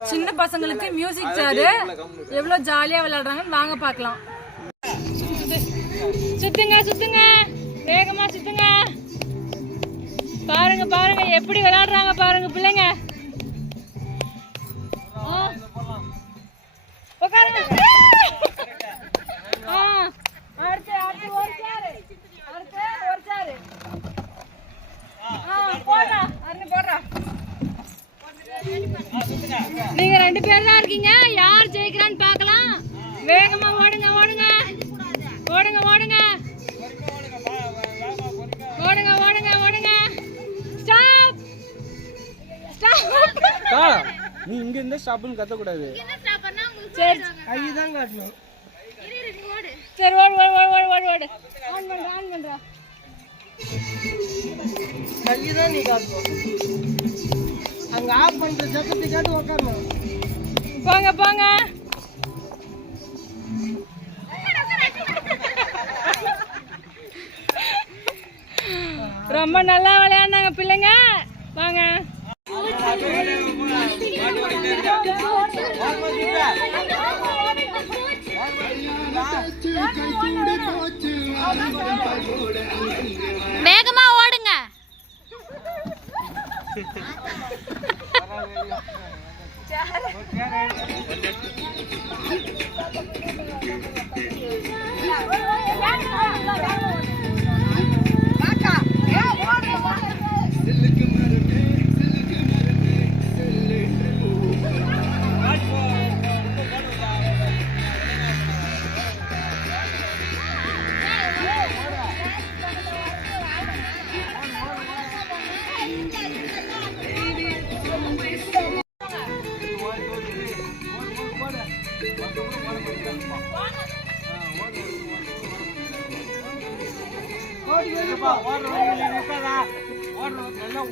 சின்ன பசங்களுக்கு மியூசிக் சேர் எவ்வளவு ஜாலியா விளையாடுறாங்கன்னு வாங்க பார்க்கலாம். சுத்துங்க சுத்துங்க, வேகமா சுத்துங்க. பாருங்க பாருங்க எப்படி விளையாடுறாங்க பாருங்க பிள்ளைங்க. உட்காருங்க. அடுத்து அடுத்து ஒரு சேர், அடுத்து ஒரு சேர். போடுறா அருண் போடுறா. நீங்க 2 பேர் தான் இருக்கீங்க, யார் ஜெயிக்கிறான்னு பார்க்கலாம். வேகமா ஓடுங்க ஓடுங்க ஓடுங்க ஓடுங்க ஓடுங்க ஓடுங்க ஓடுங்க. Stop stop. நீ இங்க இருந்த ஸ்டாப்னு கத்த கூடாது. சரி கை தான் காட்டணும். சரி ஓடு ஓடு ஓடு ஓடு ஓடு. ஆன் பண்றா ஆன் பண்றா. கை தான் நீ காட்டணும். அங்க ஆஃப் பண்ற சத்தத்தை கேட்டு உட்காரணும். போங்க போங்க. ரொம்ப நல்லா விளையாடுனாங்க பிள்ளைங்க. வாங்க. வேகமா ஓடுங்க. எல்லாம்